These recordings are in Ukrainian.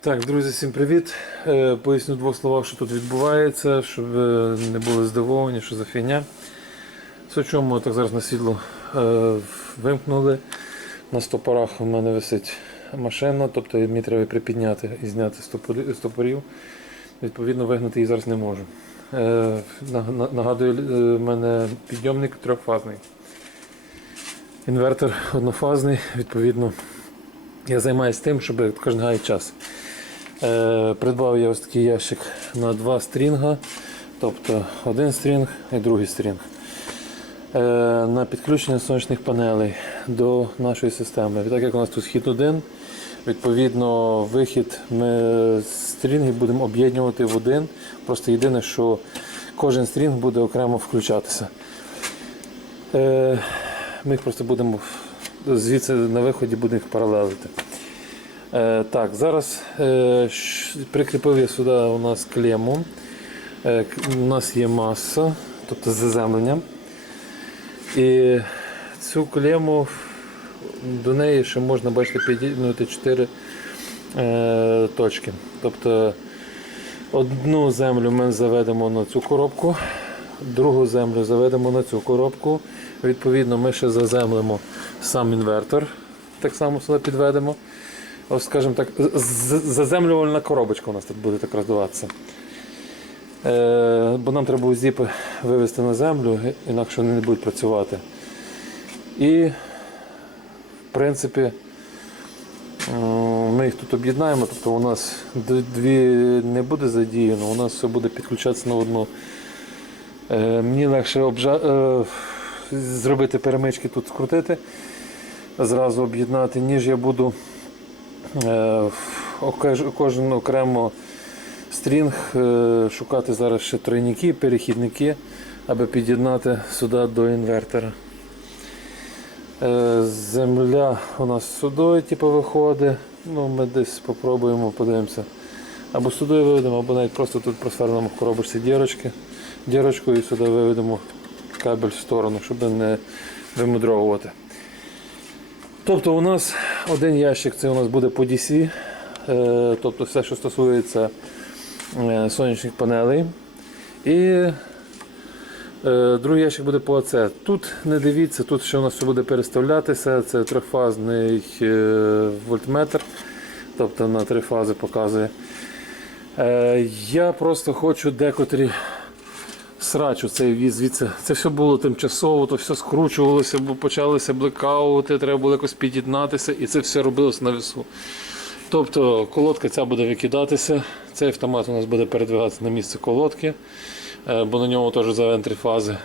Так, друзі, всім привіт. Е, Поясню в двох словах, що тут відбувається, щоб не були здивовані, що за фігня. Все чому так зараз на світло е, вимкнули. На стопорах у мене висить машина, тобто мені треба припідняти і зняти стопорів. Відповідно, вигнати її зараз не можу. Е, на- на- Нагадую, в мене підйомник трьохфазний. Інвертор однофазний, відповідно, я займаюся тим, щоб кожен гає час. Е, придбав я ось такий ящик на два стрінга, тобто один стрінг і другий стрінг. Е, на підключення сонячних панелей до нашої системи. Так як у нас тут схід один, відповідно, вихід ми стрінги будемо об'єднувати в один. Просто єдине, що кожен стрінг буде окремо включатися. Е, ми їх просто будемо звідси на виході будемо їх паралелити. Е, так, зараз е, я сюди у нас клему. Е, у нас є маса, тобто заземлення. І цю клему до неї ще можна бачити підігнути 4 е, точки. Тобто одну землю ми заведемо на цю коробку, другу землю заведемо на цю коробку. Відповідно, ми ще заземлимо сам інвертор, так само сюди підведемо. Ось, скажімо так, заземлювальна коробочка у нас тут буде так роздаватися. Е, бо нам треба зіпи вивести на землю, інакше вони не будуть працювати. І, в принципі, ми їх тут об'єднаємо, тобто у нас дві не буде задіяно, у нас все буде підключатися на одну. Е, мені легше обжа... е, зробити перемички тут скрутити, зразу об'єднати, ніж я буду кожен окремо стрінг е, шукати зараз ще тройники, перехідники, аби під'єднати сюди до інвертора. Е, Земля у нас сюди типу, виходить. Ну, ми десь спробуємо, подивимося. Або сюди виведемо, або навіть просто тут просверлимо в коробочці дірочки, дірочку і сюди виведемо кабель в сторону, щоб не вимудровувати. Тобто у нас один ящик це у нас буде по DC, е, тобто все, що стосується е, сонячних панелей. І е, другий ящик буде по АЦ. Тут не дивіться, тут ще у нас все буде переставлятися. Це трьохфазний е, вольтметр, тобто на три фази показує. Я просто хочу декотрі срач цей віз звідси. Це все було тимчасово, то все скручувалося, бо почалися блекаути, треба було якось під'єднатися, і це все робилось на весу. Тобто колодка ця буде викидатися, цей автомат у нас буде передвигатися на місце колодки, е, бо на ньому теж заведені три фази.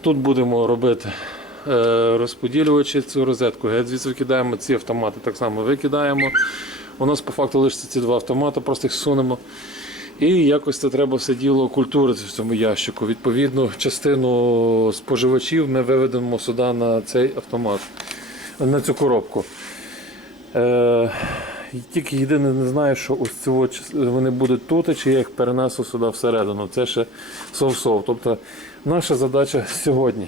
Тут будемо робити е, розподілювачі, цю розетку геть звідси викидаємо, ці автомати так само викидаємо. У нас по факту лишиться ці два автомати, просто їх сунемо. І якось це треба все діло культурити в цьому ящику. Відповідно, частину споживачів ми виведемо сюди на цей автомат, на цю коробку. Е, тільки єдине не знаю, що ось цього вони будуть тут, чи я їх перенесу сюди всередину. Це ще сов-сов. Тобто наша задача сьогодні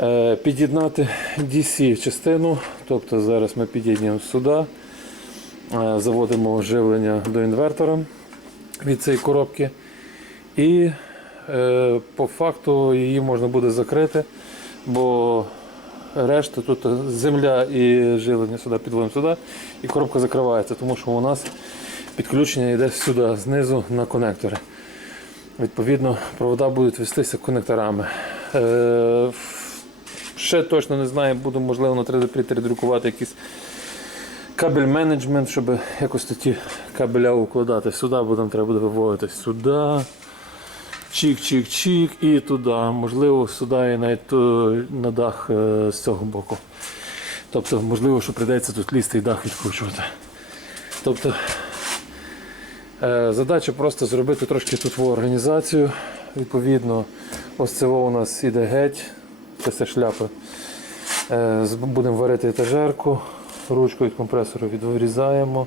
е, під'єднати DC частину. Тобто зараз ми під'єднуємо сюди, е, заводимо живлення до інвертора від цієї коробки. І е, по факту її можна буде закрити, бо решта тут земля і живлення сюди підводимо сюди, і коробка закривається, тому що у нас підключення йде сюди, знизу на конектори. Відповідно, провода будуть вестися конекторами. Е, ще точно не знаю, буду можливо на 3D принтері друкувати якісь кабель менеджмент, щоб якось ті кабеля укладати сюди, бо треба буде виводити сюди. Чик-чик-чик і туди. Можливо, сюди і навіть е, на дах е, з цього боку. Тобто, можливо, що прийдеться тут лізти і дах відкручувати. Тобто е, задача просто зробити трошки тут організацію. Відповідно, ось це у нас іде геть, це все шляпи. Будемо варити етажерку, ручку від компресору відрізаємо.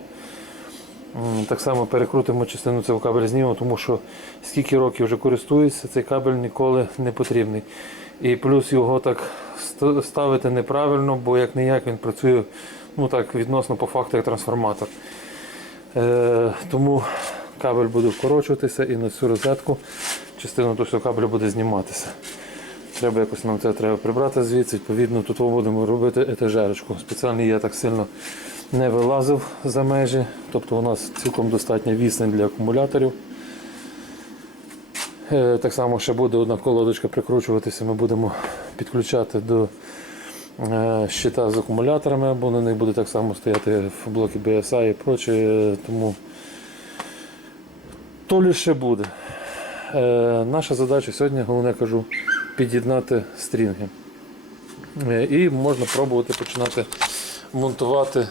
Так само перекрутимо частину цього кабеля знімемо, тому що скільки років вже користуюся, цей кабель ніколи не потрібний. І плюс його так ставити неправильно, бо як не як він працює ну так, відносно по факту як трансформатор. Е, тому кабель буде вкорочуватися і на цю розетку частина того кабелю буде зніматися. Треба якось нам це треба прибрати звідси. Відповідно, тут будемо робити етажерочку. Спеціальний я так сильно не вилазив за межі. Тобто у нас цілком достатня відстань для акумуляторів. Е, Так само ще буде одна колодочка прикручуватися. Ми будемо підключати до е, щита з акумуляторами, або на них буде так само стояти в блоки BSI і проче. Е, Тому то лише буде. Е, наша задача сьогодні, головне кажу, під'єднати стрінги. Е, і можна пробувати починати монтувати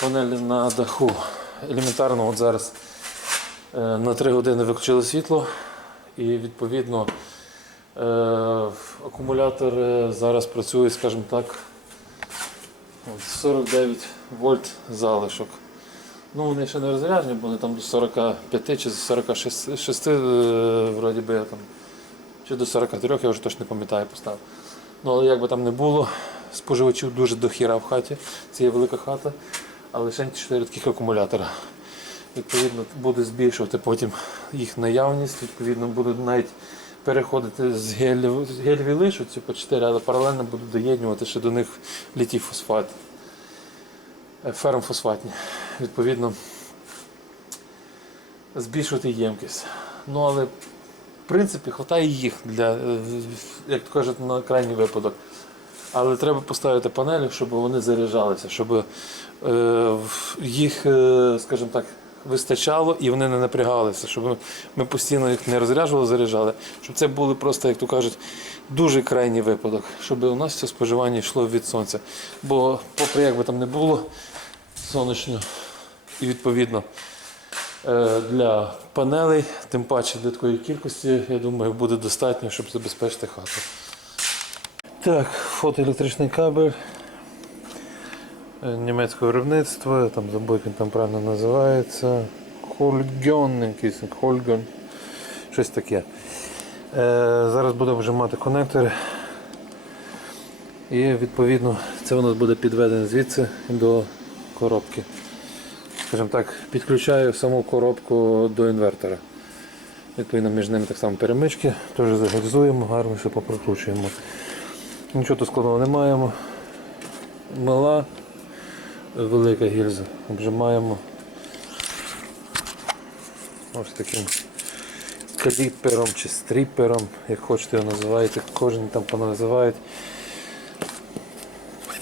панелі на даху. Елементарно, от зараз е, на 3 години виключили світло, і відповідно е, акумулятор зараз працює, скажімо так, 49 вольт залишок. Ну, вони ще не розряджені, бо вони там до 45 чи 46 6, е, вроді би я там, чи до 43, я вже точно не пам'ятаю, поставив. Ну, але як би там не було, споживачів дуже дохіра в хаті. Це є велика хата, а лише 4 таких акумулятора. Відповідно, буде збільшувати потім їх наявність, відповідно, будуть навіть переходити з гелів, з лишу, ці по 4, але паралельно будуть доєднювати ще до них літій фосфат. Е, Фермфосфатні. Відповідно, збільшувати ємкість. Ну, але принципі вистачає їх для, е, як то кажуть, на крайній випадок. Але треба поставити панелі, щоб вони заряджалися, щоб е, їх, е, скажімо так, вистачало і вони не напрягалися, щоб ми постійно їх не розряджували, заряджали, щоб це були просто, як то кажуть, дуже крайній випадок, щоб у нас все споживання йшло від сонця. Бо, попри як би там не було сонячно і відповідно для панелей, тим паче для такої кількості, я думаю, буде достатньо, щоб забезпечити хату. Так, фотоелектричний кабель е, німецького виробництва, я там він там правильно називається. Хольгьон, якийсь Хольгьон, щось таке. Е, зараз будемо вже мати конектори. І відповідно це у нас буде підведено звідси до коробки. Скажімо так, підключаю саму коробку до інвертора. Відповідно, між ними так само перемички, теж загільзуємо, гарно все попрокручуємо. Нічого тут складного не маємо. Мала, велика гільза. Обжимаємо ось таким кліпером чи стріпером, як хочете його називаєте, кожен там поназивають.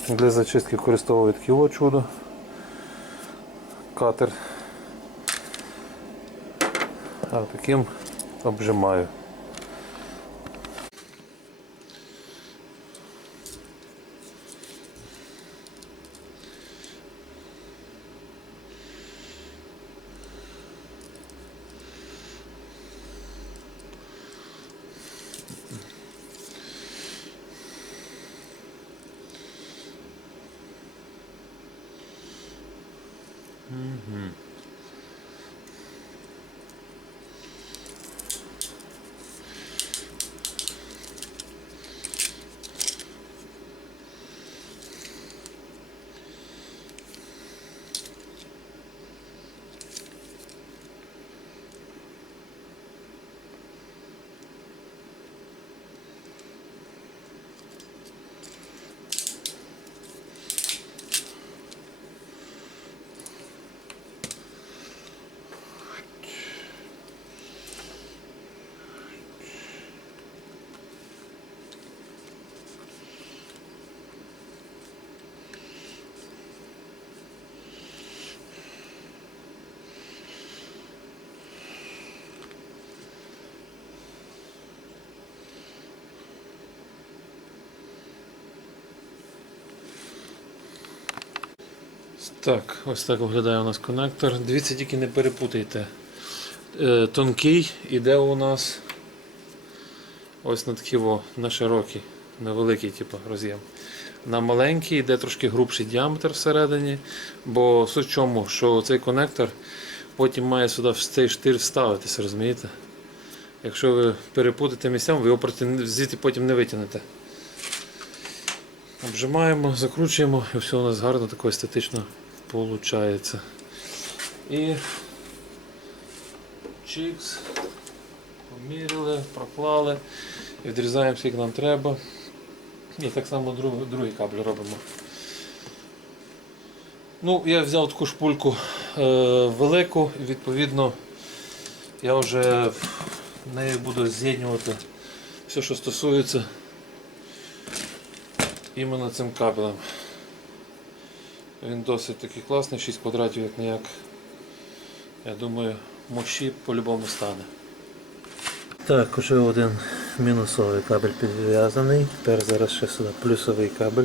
Для зачистки використовую таке от чудо. Катер. А таким обжимаю. Так, ось так виглядає у нас коннектор. Дивіться, тільки не перепутайте. Е, тонкий іде у нас ось на такий на широкий, на великий типу, роз'єм. На маленький йде трошки грубший діаметр всередині, бо суть в чому, що цей коннектор потім має сюди в цей штир вставитися, розумієте? Якщо ви перепутаєте місцями, ви його звідти потім не витягнете. Обжимаємо, закручуємо і все у нас гарно тако естетично виходить. І чікс. Поміряли, проклали і відрізаємо скільки нам треба. І так само другий, другий кабель робимо. Ну, я взяв таку шпульку е, велику, і відповідно я вже нею буду з'єднувати все, що стосується іменно цим кабелем. Він досить такий класний, 6 квадратів як ніяк. Я думаю, мощі по-любому стане. Так, уже один мінусовий кабель підв'язаний. Тепер зараз ще сюди плюсовий кабель.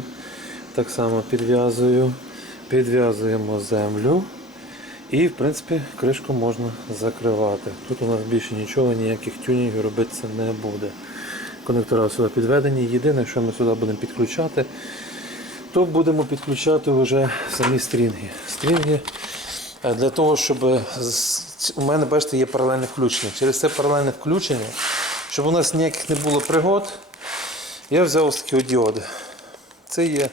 Так само підв'язую. Підв'язуємо землю. І в принципі кришку можна закривати. Тут у нас більше нічого, ніяких тюнінгів робитися не буде. Конектора сюди підведені. Єдине, що ми сюди будемо підключати, то будемо підключати вже самі стрінги. Стрінги е, для того, щоб у мене, бачите, є паралельне включення. Через це паралельне включення, щоб у нас ніяких не було пригод, я взяв ось такі діоди. Це є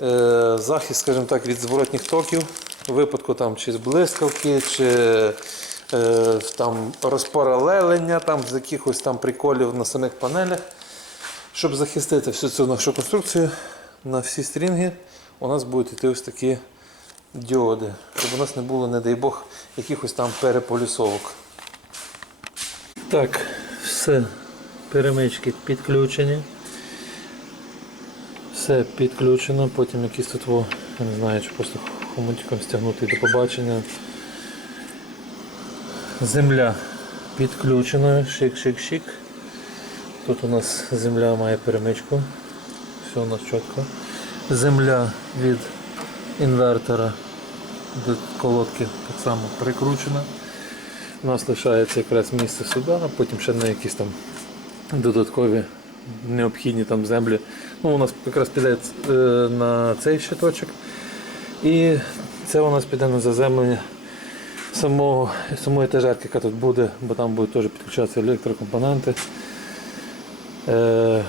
е, захист, скажімо так, від зворотніх токів, у випадку там чи блискавки, чи е, там розпаралелення там, з якихось там приколів на самих панелях. Щоб захистити всю цю нашу конструкцію на всі стрінги, у нас будуть йти ось такі діоди, щоб у нас не було, не дай Бог, якихось там переполюсовок. Так, все, перемички підключені. Все підключено, потім якісь тут, я не знаю, чи просто хомутиком стягнути до побачення. Земля підключена, шик-шик-шик. Тут у нас земля має перемичку. Все у нас чітко. Земля від інвертора до колодки так само прикручена. У нас лишається якраз місце сюди, а потім ще на якісь там додаткові необхідні там землі. Ну, у нас якраз піде е, на цей щиточок. І це у нас піде на заземлення самого, самої етажерки, яка тут буде, бо там будуть теж підключатися електрокомпоненти. Е,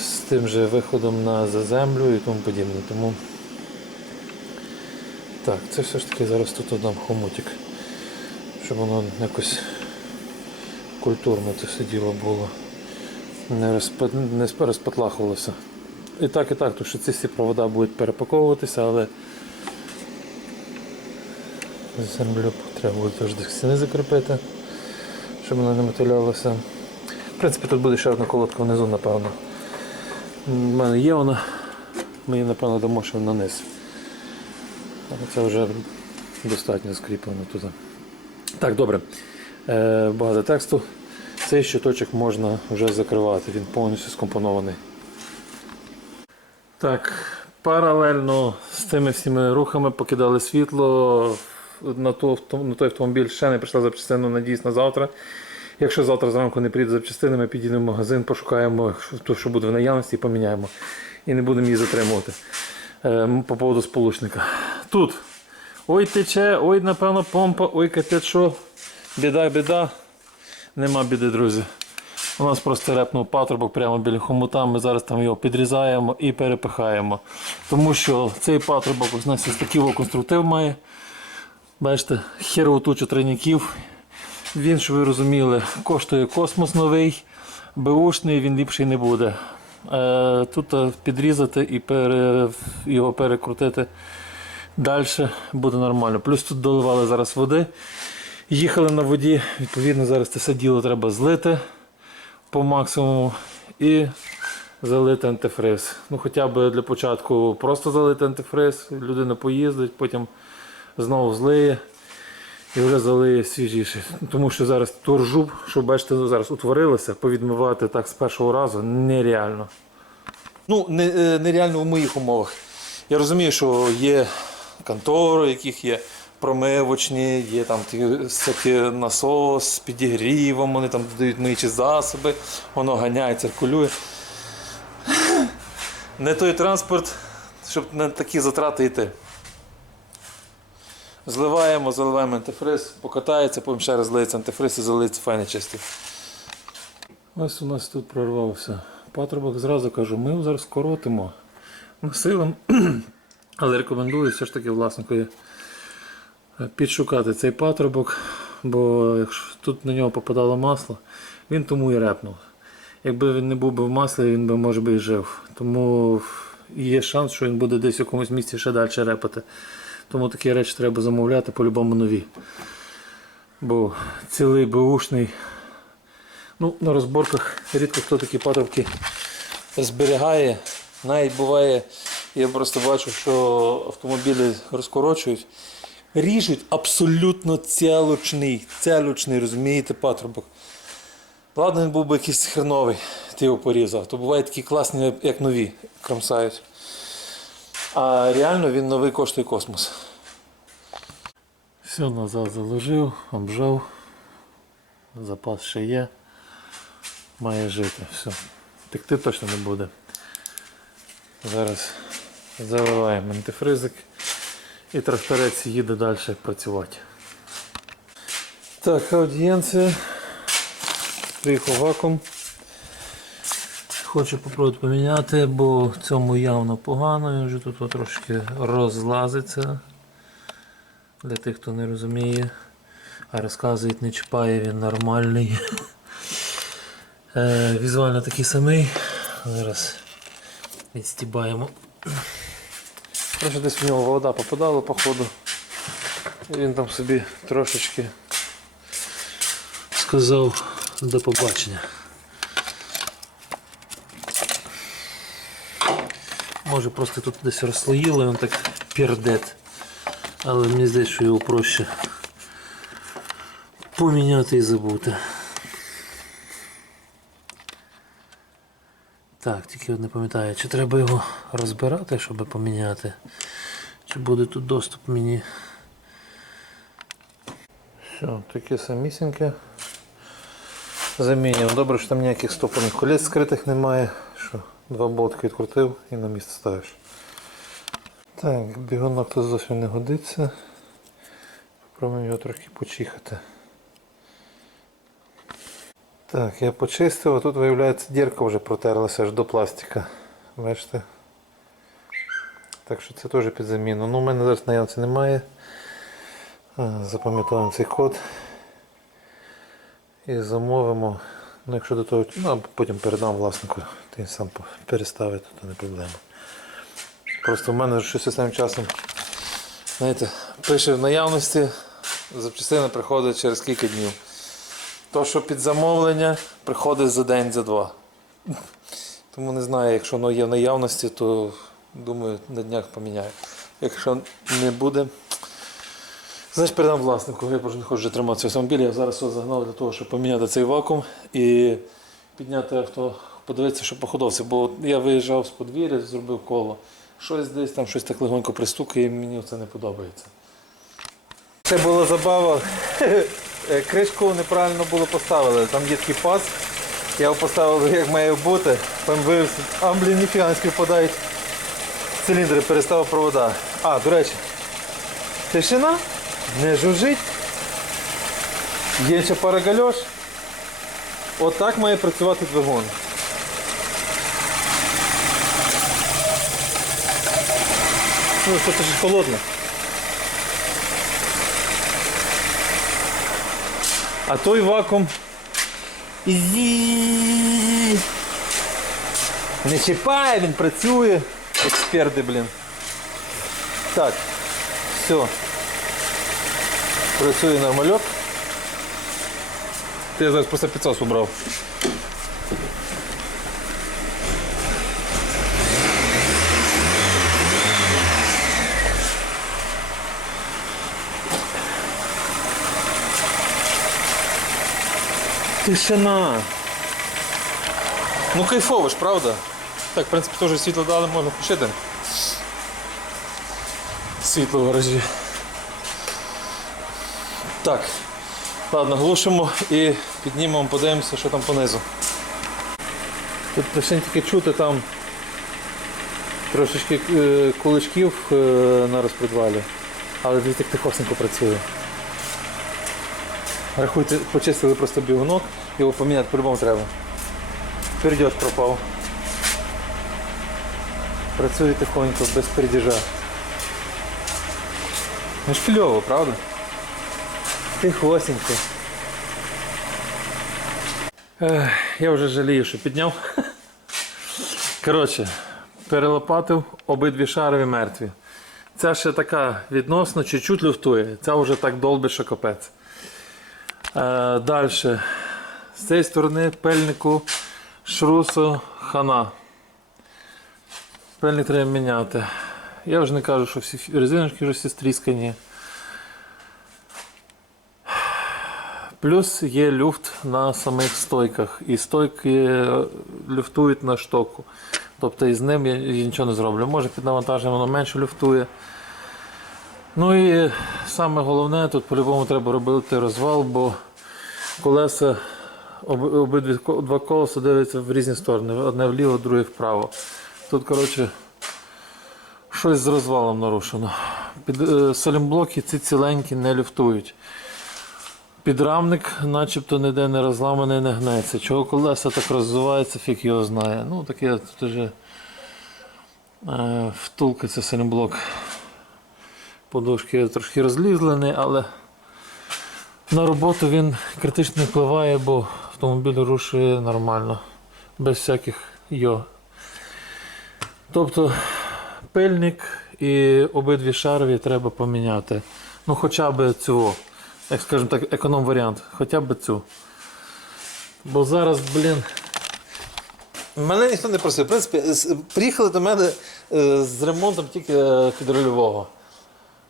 з тим же виходом на заземлю і тому подібне. Тому так, це все ж таки зараз тут додам хомутик, щоб воно якось культурно це все діло було, не, розпад... не розпатлахувалося. І так, і так, тому що ці всі провода будуть перепаковуватися, але землю треба буде теж до стіни закріпити, щоб вона не мотилялася. В принципі, тут буде ще одна колодка внизу, напевно. У мене є вона, ми її, напевно, дамо ще на низ. Це вже достатньо скріплено тут. Так, добре. Е, багато тексту. Цей щиточок можна вже закривати, він повністю скомпонований. Так, паралельно з тими всіми рухами покидали світло. На, ту, на той автомобіль ще не прийшла запчастина, надіюсь, на завтра. Якщо завтра зранку не прийде запчастини, ми підійдемо в магазин, пошукаємо те, що буде в наявності, і поміняємо. І не будемо її затримувати. Е, по поводу сполучника. Тут. Ой, тече, ой, напевно, помпа, ой, капець, що. Біда, біда. Нема біди, друзі. У нас просто репнув патрубок прямо біля хомута. Ми зараз там його підрізаємо і перепихаємо. Тому що цей патрубок у нас ось такий конструктив має. Бачите, херову тучу тройників. Він, що ви розуміли, коштує космос новий, беушний, він ліпший не буде. Е, Тут е, підрізати і пере, його перекрутити далі буде нормально. Плюс тут доливали зараз води. Їхали на воді, відповідно, зараз це діло треба злити по максимуму і залити антифриз. Ну, хоча б для початку просто залити антифриз, людина поїздить, потім знову злиє і вже залиє свіжіше. Тому що зараз торжуб, що бачите, зараз утворилося, повідмивати так з першого разу нереально. Ну, е, нереально в моїх умовах. Я розумію, що є контори, яких є промивочні, є там всякі насос з підігрівом, вони там додають миючі засоби, воно ганяє, циркулює. Не той транспорт, щоб на такі затрати йти. Зливаємо, заливаємо антифриз, покатається, потім ще раз злиється антифриз і залиється файно чистий. Ось у нас тут прорвався патрубок. Зразу кажу, ми його зараз коротимо насилом, але рекомендую все ж таки власникові підшукати цей патрубок, бо якщо тут на нього попадало масло, він тому і репнув. Якби він не був би в маслі, він би може би і жив. Тому є шанс, що він буде десь в якомусь місці ще далі репати. Тому такі речі треба замовляти по-любому нові. Бо цілий беушний. Ну, на розборках рідко хто такі патрубки зберігає. Навіть буває, я просто бачу, що автомобілі розкорочують, ріжуть абсолютно цілочний, цілочний, розумієте, патрубок. Ладно, він був би якийсь хреновий, ти його порізав. То бувають такі класні, як нові, кромсають. А реально він новий коштує космос. Все назад заложив, обжав. Запас ще є. Має жити. Все. Текти точно не буде. Зараз заливаємо антифризик і тракторець їде далі працювати. Так, аудієнція. Приїхав вакуум. Хочу попробувати поміняти, бо цьому явно погано, він вже тут трошки розлазиться. Для тих, хто не розуміє. А розказують, не чіпає, він нормальний. Е, візуально такий самий. Зараз відстібаємо. Короче, десь в нього вода попадала, походу. І він там собі трошечки сказав до побачення. Може просто тут десь розслоїло, і він так пердет. Але мені здається, що його проще поміняти і забути. Так, тільки не пам'ятаю, чи треба його розбирати, щоб поміняти, чи буде тут доступ мені. Все, таке самісіньке. Замінюємо. Добре, що там ніяких стопорних колець скритих немає. Що два болтики відкрутив і на місце ставиш. Так, бігунок тут зовсім не годиться. Попробуємо його трохи почихати. Так, я почистив, а тут виявляється дірка вже протерлася аж до пластика. Бачите? Так що це теж під заміну. Ну, у мене зараз наявці немає. Запам'ятаємо цей код. І замовимо. Ну, якщо до того, ну, потім передам власнику, він сам переставить, то не проблема. Просто в мене щось останнім часом, знаєте, пише в наявності, запчастина приходить через кілька днів. То, що під замовлення, приходить за день, за два. Тому не знаю, якщо воно є в наявності, то думаю, на днях поміняю. Якщо не буде, значить передам власнику. Я просто не хочу вже тримати цей автомобіль. Я зараз його загнав для того, щоб поміняти цей вакуум і підняти авто, подивитися, що походовся. Бо я виїжджав з подвір'я, зробив коло. Щось десь там щось так легонько пристукає, і мені це не подобається. Це була забава. Кришку неправильно було поставили. Там є такий паз. Я його поставив як має бути. Там виявився, а блін, ніфіга не співпадають циліндри, перестав провода. А, до речі, тишина, не жужить. Є ще парагальош. Отак має працювати двигун. Ну, це ж холодне. А той вакуум. Не чіпає, він працює. Експерти, блін. Так, все. Працює нормальок. Я зараз просто підсос убрав. Тишина. Ну кайфово ж, правда? Так, в принципі, теж світло дали, можна включити. Світло в гаражі. Так. Ладно, глушимо і піднімемо, подивимося, що там понизу. Тут лише тільки чути там трошечки е, куличків е, на розпредвалі, але дивіться, як тихосненько працює. Рахуйте, почистили просто бігунок, його поміняти по-любому треба. Передьот пропав. Працює тихонько, без передіжа. Ну ж кльово, правда? Тихосенько. Я вже жалію, що підняв. Коротше, перелопатив обидві шарові мертві. Ця ще така відносно, чуть-чуть люфтує. Ця вже так долбить, що капець. Е, Далі. З цієї сторони пельнику шрусу хана. Пельник треба міняти. Я вже не кажу, що всі резиночки вже всі стріскані. Плюс є люфт на самих стойках. І стойки е, люфтують на штоку. Тобто із ним я, нічого не зроблю. Може під навантаженням воно менше люфтує. Ну і саме головне, тут по-любому треба робити розвал, бо колеса, об- обидві два колеса дивляться в різні сторони. Одне вліво, друге вправо. Тут, коротше, щось з розвалом нарушено. Під е, солімблоки ці ціленькі не люфтують. Підрамник начебто ніде не розламаний, не гнеться. Чого колеса так розвивається, фік його знає. Ну, таке тут вже е, втулка це силімблок. Подушки трошки розлізлені, але на роботу він критично впливає, бо автомобіль рушує нормально, без всяких йо. Тобто пильник і обидві шарові треба поміняти. Ну хоча б цього, як скажемо так, економ варіант, хоча б цю. Бо зараз, блін. Мене ніхто не просив. В принципі, приїхали до мене е, з ремонтом тільки підрульового.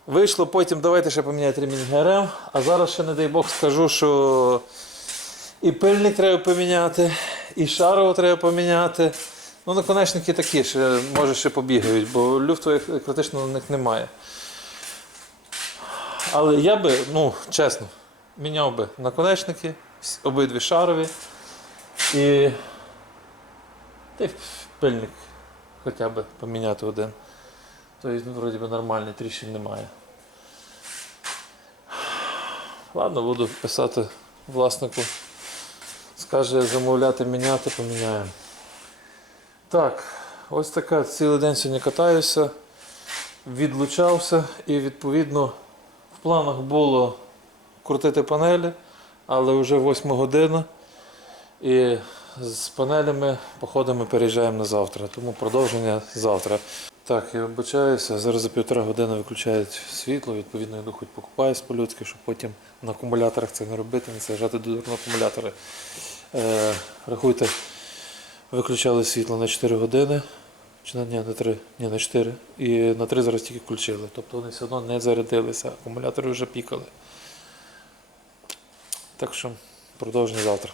Вийшло потім, давайте ще поміняти ремінь ГРМ, а зараз ще, не дай Бог, скажу, що і пильник треба поміняти, і шарову треба поміняти. Ну, наконечники такі, ще, може ще побігають, бо люфту критично на них немає. Але я би, ну, чесно, міняв би наконечники, обидві шарові і та пильник хоча б поміняти один. Тобто, ну, вроді би нормальний, тріщин немає. Ладно, буду писати власнику. Скаже замовляти, міняти, поміняємо. Так, ось така цілий день сьогодні катаюся, відлучався і відповідно в планах було крутити панелі, але вже 8 година. І з панелями, походами переїжджаємо на завтра, тому продовження завтра. Так, я вибачаюся, зараз за півтора години виключають світло, відповідно йду хоч покупаюсь по-людськи, щоб потім на акумуляторах це не робити, не саджати до на акумулятори. Е, рахуйте, виключали світло на 4 години. Чи на, ні, на 3, ні, на 4. І на 3 зараз тільки включили. Тобто вони все одно не зарядилися, акумулятори вже пікали. Так що продовження завтра.